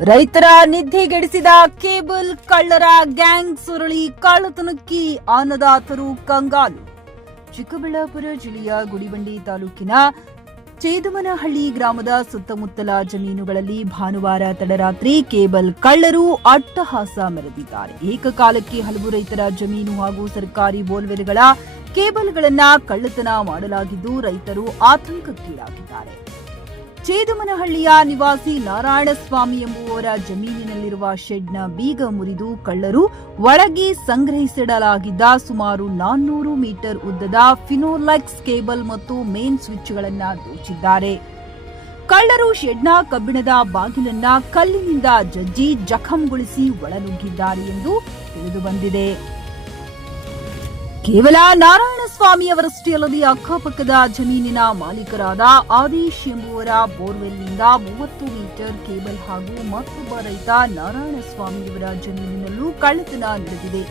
ರೈತರ ನಿದ್ದೆಗೆಡಿಸಿದ ಕೇಬಲ್ ಕಳ್ಳರ ಗ್ಯಾಂಗ್ ಸುರಳಿ ಕಳ್ಳತನಕ್ಕೆ ಅನ್ನದಾತರು ಕಂಗಾಲು. ಚಿಕ್ಕಬಳ್ಳಾಪುರ ಜಿಲ್ಲೆಯ ಗುಡಿಬಂಡೆ ತಾಲೂಕಿನ ಚೇದುಮನಹಳ್ಳಿ ಗ್ರಾಮದ ಸುತ್ತಮುತ್ತಲ ಜಮೀನುಗಳಲ್ಲಿ ಭಾನುವಾರ ತಡರಾತ್ರಿ ಕೇಬಲ್ ಕಳ್ಳರು ಅಟ್ಟಹಾಸ ಮೆರೆದಿದ್ದಾರೆ. ಏಕಕಾಲಕ್ಕೆ ಹಲವು ರೈತರ ಜಮೀನು ಹಾಗೂ ಸರ್ಕಾರಿ ಬೋರ್ವೆಲ್ಗಳ ಕೇಬಲ್ಗಳನ್ನು ಕಳ್ಳತನ ಮಾಡಲಾಗಿದ್ದು ರೈತರು ಆತಂಕಕ್ಕೀಡಾಗಿದ್ದಾರೆ. ಚೇದುಮನಹಳ್ಳಿಯ ನಿವಾಸಿ ನಾರಾಯಣಸ್ವಾಮಿ ಎಂಬುವವರ ಜಮೀನಿನಲ್ಲಿರುವ ಶೆಡ್ನ ಬೀಗ ಮುರಿದು ಕಳ್ಳರು ಒಳಗೆ ಸಂಗ್ರಹಿಸಿಡಲಾಗಿದ್ದ ಸುಮಾರು 400 ಮೀಟರ್ ಉದ್ದದ ಫಿನೋಲೆಕ್ಸ್ ಕೇಬಲ್ ಮತ್ತು ಮೇನ್ ಸ್ವಿಚ್ಗಳನ್ನು ದೋಚಿದ್ದಾರೆ. ಕಳ್ಳರು ಶೆಡ್ನ ಕಬ್ಬಿಣದ ಬಾಗಿಲನ್ನ ಕಲ್ಲಿನಿಂದ ಜಜ್ಜಿ ಜಖಂಗೊಳಿಸಿ ಒಳನುಗ್ಗಿದ್ದಾರೆ ಎಂದು ತಿಳಿದುಬಂದಿದೆ. ಕೇವಲ ನಾರಾಯಣಸ್ವಾಮಿ ಅವರಷ್ಟೇ ಅಲ್ಲದೆ ಅಕ್ಕಪಕ್ಕದ ಜಮೀನಿನ ಮಾಲೀಕರಾದ ಆದೇಶ್ ಎಂಬುವರ ಬೋರ್ವೆಲ್ನಿಂದ 30 ಮೀಟರ್ ಕೇಬಲ್ ಹಾಗೂ ಮತ್ತೊಬ್ಬ ರೈತ ನಾರಾಯಣಸ್ವಾಮಿಯವರ ಜಮೀನಿನಲ್ಲೂ ಕಳ್ಳತನ ನಡೆದಿದೆ.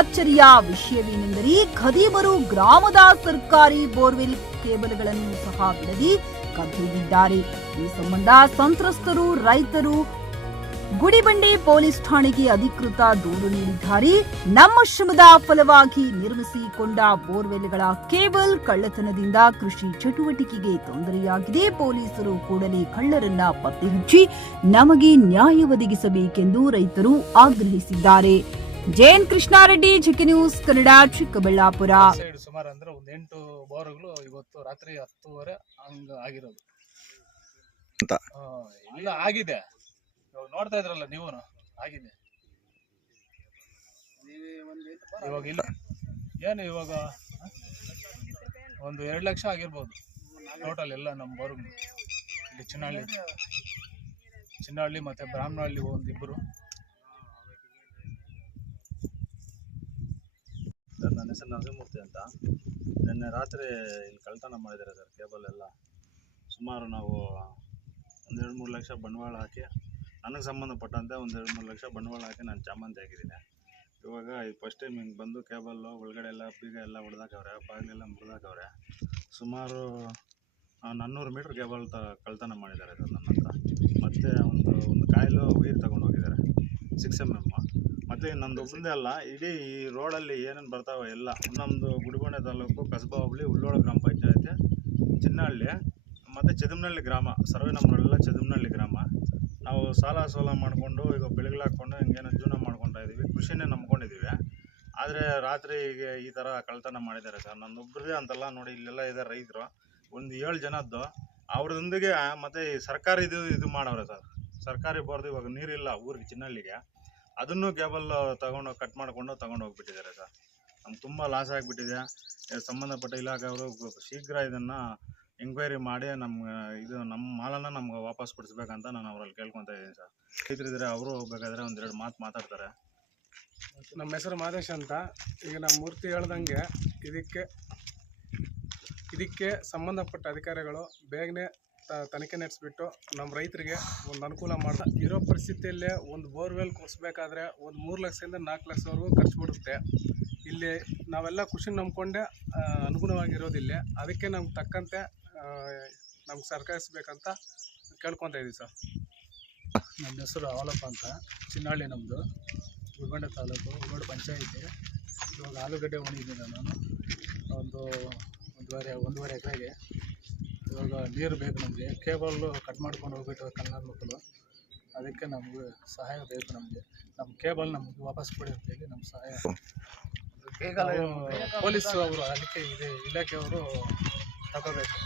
ಅಚ್ಚರಿಯ ವಿಷಯವೇನೆಂದರೆ ಖದೀಮರು ಗ್ರಾಮದ ಸರ್ಕಾರಿ ಬೋರ್ವೆಲ್ ಕೇಬಲ್ಗಳನ್ನು ಸಹ ಬಿಡದಿ ಕದ್ದೊಯ್ದಿದ್ದಾರೆ. ಈ ಸಂಬಂಧ ಸಂತ್ರಸ್ತರು ರೈತರು ಗುಡಿಬಂಡೆ ಪೊಲೀಸ್ ಠಾಣೆಗೆ ಅಧಿಕೃತ ದೂರು ನೀಡಿದ್ದಾರೆ. ನಮ್ಮ ಶ್ರಮದ ಫಲವಾಗಿ ನಿರ್ಮಿಸಿಕೊಂಡ ಬೋರ್ವೆಲ್ಗಳ ಕೇಬಲ್ ಕಳ್ಳತನದಿಂದ ಕೃಷಿ ಚಟುವಟಿಕೆಗೆ ತೊಂದರೆಯಾಗಿದೆ. ಪೊಲೀಸರು ಕೂಡಲೇ ಕಳ್ಳರನ್ನ ಪತ್ತೆ ಹಚ್ಚಿ ನಮಗೆ ನ್ಯಾಯ ಒದಗಿಸಬೇಕೆಂದು ರೈತರು ಆಗ್ರಹಿಸಿದ್ದಾರೆ. JN Krishna Reddy, GK News Kannada, Chikkaballapur. ಸುಮಾರು ಅಂದ್ರೆ ಒಂದು 8 ಬೋರ್ಗಳು ಇವತ್ತು ರಾತ್ರಿ 10:30 ಹಂಗ ಆಗಿರೋದು ಇಲ್ಲ ಆಗಿದೆ. ನೋಡ್ತಾ ಇದ್ರಲ್ಲ ನೀವು ಆಗಿದೆ. ಇವಾಗ ಇಲ್ಲ ಏನು ಇವಾಗ ಒಂದು 2 ಲಕ್ಷ ಆಗಿರ್ಬೋದು ಟೋಟಲ್ ಎಲ್ಲ ನಮ್ಮ ಬೋರ್ಗಳು. ಇಲ್ಲಿ ಚಿನ್ನಹಳ್ಳಿ ಮತ್ತೆ ಬ್ರಾಹ್ಮಣಹಳ್ಳಿ ಒಂದಿಬ್ಬರು. ಸರ್, ನನ್ನ ಹೆಸರು ನರಸಿಂಹಮೂರ್ತಿ ಅಂತ. ನಿನ್ನೆ ರಾತ್ರಿ ಇಲ್ಲಿ ಕಳ್ತನ ಮಾಡಿದ್ದಾರೆ ಸರ್. ಕೇಬಲ್ ಎಲ್ಲ ಸುಮಾರು ನಾವು 1-2-3 ಲಕ್ಷ ಬಂಡವಾಳ ಹಾಕಿ, ನನಗೆ ಸಂಬಂಧಪಟ್ಟಂತೆ 1-2-3 ಲಕ್ಷ ಬಂಡವಾಳ ಹಾಕಿ ನಾನು ಚಾಮಂತಿ ಆಗಿದ್ದೀನಿ. ಇವಾಗ ಫಸ್ಟ್ ಟೈಮ್ ಹಿಂಗೆ ಬಂದು ಕೇಬಲ್ಲು ಒಳಗಡೆ ಎಲ್ಲ ಬೀಗ ಎಲ್ಲ ಹೊಡೆದಾಕವ್ರೆ, ಬಾಗಿಲೆಲ್ಲ ಮುರಿದಾಕವ್ರೆ. ಸುಮಾರು 400 ಮೀಟ್ರ್ ಕೇಬಲ್ ಕಳ್ತನ ಮಾಡಿದ್ದಾರೆ ಸರ್ ನನ್ನ ಹತ್ರ. ಮತ್ತು ಒಂದು ಕಾಯಿಲು ವೈರ್ ತೊಗೊಂಡೋಗಿದ್ದಾರೆ 6mm. ಮತ್ತು ನಂದು ಒಬ್ಬಂದೇ ಅಲ್ಲ, ಇಡೀ ಈ ರೋಡಲ್ಲಿ ಏನೇನು ಬರ್ತಾವೆ ಎಲ್ಲ ನಮ್ಮದು ಗುಡಿಬಂಡೆ ತಾಲೂಕು ಕಸಬಾ ಹೋಬಳಿ ಉಳ್ಳೋಳ ಗ್ರಾಮ ಪಂಚಾಯತಿ, ಚಿನ್ನಹಳ್ಳಿ ಮತ್ತು ಚದುಮನಹಳ್ಳಿ ಗ್ರಾಮ. ಸರ್ವೆ ನಂಬರೆಲ್ಲ ಚದುಮನಹಳ್ಳಿ ಗ್ರಾಮ. ನಾವು ಸಾಲ ಸೋಲ ಮಾಡಿಕೊಂಡು ಈಗ ಬೆಳಗ್ಗೆ ಹಾಕ್ಕೊಂಡು ಹಿಂಗೇನೋ ಜೀವನ ಮಾಡ್ಕೊತಾ ಇದ್ದೀವಿ, ಕೃಷಿನೇ ನಂಬ್ಕೊಂಡಿದ್ದೀವಿ. ಆದರೆ ರಾತ್ರಿ ಈಗ ಈ ಥರ ಕಳ್ತನ ಮಾಡಿದ್ದಾರೆ ಸರ್. ನನ್ನೊಬ್ಬರದೇ ಅಂತಲ್ಲ, ನೋಡಿ ಇಲ್ಲೆಲ್ಲ ಇದ್ದಾರೆ ರೈತರು, ಒಂದು 7 ಜನದ್ದು. ಅವ್ರದೊಂದಿಗೆ ಮತ್ತು ಸರ್ಕಾರಿ ಇದು ಮಾಡವ್ರೆ ಸರ್. ಸರ್ಕಾರಿ ಬೋರ್ದು ಇವಾಗ ನೀರಿಲ್ಲ ಊರಿಗೆ ಚಿನ್ನಹಳ್ಳಿಗೆ, ಅದನ್ನು ಕೇಬಲ್ ಕಟ್ ಮಾಡಿಕೊಂಡು ಹೋಗ್ಬಿಟ್ಟಿದ್ದಾರೆ ಸರ್. ನಮ್ಗೆ ತುಂಬ ಲಾಸ್ ಆಗಿಬಿಟ್ಟಿದೆ. ಸಂಬಂಧಪಟ್ಟ ಇಲಾಖೆಯವರು ಶೀಘ್ರ ಇದನ್ನು ಎಂಕ್ವೈರಿ ಮಾಡಿ ನಮ್ಮ ಮಾಲನ್ನು ನಮ್ಗೆ ವಾಪಸ್ ಕೊಡಿಸ್ಬೇಕಂತ ನಾನು ಅವರಲ್ಲಿ ಕೇಳ್ಕೊತಾ ಇದ್ದೀನಿ ಸರ್. ರೈತರಿದ್ರೆ ಅವರು ಬೇಕಾದರೆ 1-2 ಮಾತು ಮಾತಾಡ್ತಾರೆ. ನಮ್ಮ ಹೆಸರು ಮಾದೇಶ್ ಅಂತ. ಈಗ ನಮ್ಮ ಮೂರ್ತಿ ಹೇಳ್ದಂಗೆ ಇದಕ್ಕೆ ಸಂಬಂಧಪಟ್ಟ ಅಧಿಕಾರಿಗಳು ಬೇಗನೆ ತನಿಖೆ ನಡೆಸಿಬಿಟ್ಟು ನಮ್ಮ ರೈತರಿಗೆ ಒಂದು ಅನುಕೂಲ ಮಾಡ್ತಾ ಇರೋ ಪರಿಸ್ಥಿತಿಯಲ್ಲೇ ಒಂದು ಬೋರ್ವೆಲ್ ಕೊಡಿಸ್ಬೇಕಾದ್ರೆ ಒಂದು 3 ಲಕ್ಷದಿಂದ 4 ಲಕ್ಷವರೆಗೂ ಖರ್ಚು ಬಿಡುತ್ತೆ. ಇಲ್ಲಿ ನಾವೆಲ್ಲ ಖುಷಿ ನಂಬ್ಕೊಂಡೆ ಅನುಗುಣವಾಗಿರೋದಿಲ್ಲ. ಅದಕ್ಕೆ ನಮ್ಗೆ ತಕ್ಕಂತೆ ನಮ್ಗೆ ಸರ್ಕರಿಸ್ಬೇಕಂತ ಕೇಳ್ಕೊತಾ ಇದ್ದೀವಿ ಸರ್. ನನ್ನ ಹೆಸರು ಅವಲಪ್ಪ ಅಂತ, ಚಿನ್ನಹಳ್ಳಿ ನಮ್ಮದು, ಗುಡಿಬಂಡೆ ತಾಲೂಕು, ಉಳ್ಳೋಳ ಪಂಚಾಯಿತಿ. ಇವಾಗ ಆಲೂಗಡ್ಡೆ ಒಣಗಿದ್ದೀನಿ ನಾನು ಒಂದೂವರೆ ಎಕರೆಗೆ. ಇವಾಗ ನೀರು ಬೇಕು ನಮಗೆ. ಕೇಬಲ್ಲು ಕಟ್ ಮಾಡ್ಕೊಂಡು ಹೋಗ್ಬಿಟ್ಟು ಕನ್ನಡ ಮಕ್ಕಳು, ಅದಕ್ಕೆ ನಮಗೆ ಸಹಾಯ ಬೇಕು. ನಮ್ಮ ಕೇಬಲ್ ನಮಗೆ ವಾಪಸ್ ಕೊಡಿ ಅಂತೇಳಿ ನಮ್ಮ ಸಹಾಯ ಪೊಲೀಸ್ ಅವರು ಅದಕ್ಕೆ ಇಲಾಖೆಯವರು ತಗೋಬೇಕು.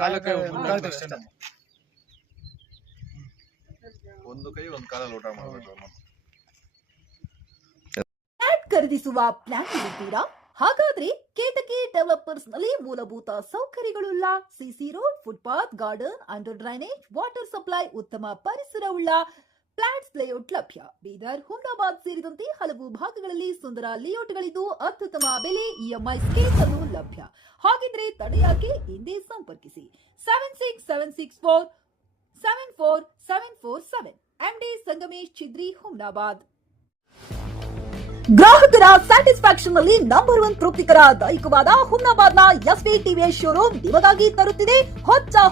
ಕಾಲಕ್ಕೆ ಒಂದು ಕೈ ಒಂದು ಕಾಲಲ್ಲಿ ಊಟ ಮಾಡಬೇಕು. ಖರೀದಿಸುವ ಪ್ಲಾನ್ ಇರುತ್ತೀರಾ? ಹಾಗಾದ್ರೆ ಕೇತಕಿ ಡೆವಲಪರ್ಸ್ ನಲ್ಲಿ ಮೂಲಭೂತ ಸೌಕರ್ಯಗಳುಳ್ಳ CC road, footpath, garden, under drainage, water supply, ಉತ್ತಮ ಪರಿಸರವುಳ್ಳ ಫ್ಲಾಟ್ಸ್ ಲೇಔಟ್ ಲಭ್ಯ. ಬೀದರ್, ಹುಮ್ನಾಬಾದ್ ಸೇರಿದಂತೆ ಹಲವು ಭಾಗಗಳಲ್ಲಿ ಸುಂದರ ಲೇಔಟ್ಗಳಿದ್ದು ಅತ್ಯುತ್ತಮ ಬೆಲೆ, ಇಎಂಐ ಸ್ಕೀಮ್ಸ್ ಅನ್ನು ಲಭ್ಯ. ಹಾಗಿದ್ರೆ ತಡೆಯಾಕೆ? ಹಿಂದೆ ಸಂಪರ್ಕಿಸಿ 7676474747. ಎಂಡಿ ಸಂಗಮೇಶ್ ಚಿದ್ರಿ, ಹುಮ್ನಾಬಾದ್. ಗ್ರಾಹಕರ ಸ್ಯಾಟಿಸ್ಫ್ಯಾಕ್ಷನ್ ನಲ್ಲಿ ನಂಬರ್ 1 ತೃಪ್ತಿಕರ ದೈಹಿಕವಾದ ಹುಮ್ನಾಬಾದ್ನ ಎಸ್ವಿ ಟಿವಿಎಸ್ ಶೋರೂಮ್ ನಿಮಗಾಗಿ ತರುತ್ತಿದೆ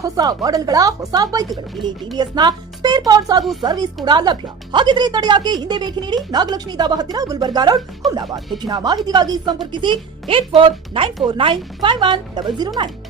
ಹೊಸ ಮಾಡೆಲ್ಗಳ ಹೊಸ ಬೈಕ್ಗಳು. ಇಲ್ಲಿ ಟಿವಿಎಸ್ ನ ಸ್ಪೇರ್ ಪಾರ್ಟ್ಸ್ ಹಾಗೂ ಸರ್ವಿಸ್ ಕೂಡ ಲಭ್ಯ. ಹಾಗಿದ್ರೆ ತಡೆಯಾಕೆ ಹಿಂದೆ ಭೇಟಿ ನೀಡಿ ನಾಗಲಕ್ಷ್ಮಿ ಧಾಬಾ ಹತ್ತಿರ ಗುಲ್ಬರ್ಗಾ ರೋಡ್, ಹುಮ್ನಾಬಾದ್. ಹೆಚ್ಚಿನ ಮಾಹಿತಿಗಾಗಿ ಸಂಪರ್ಕಿಸಿ 8494951009.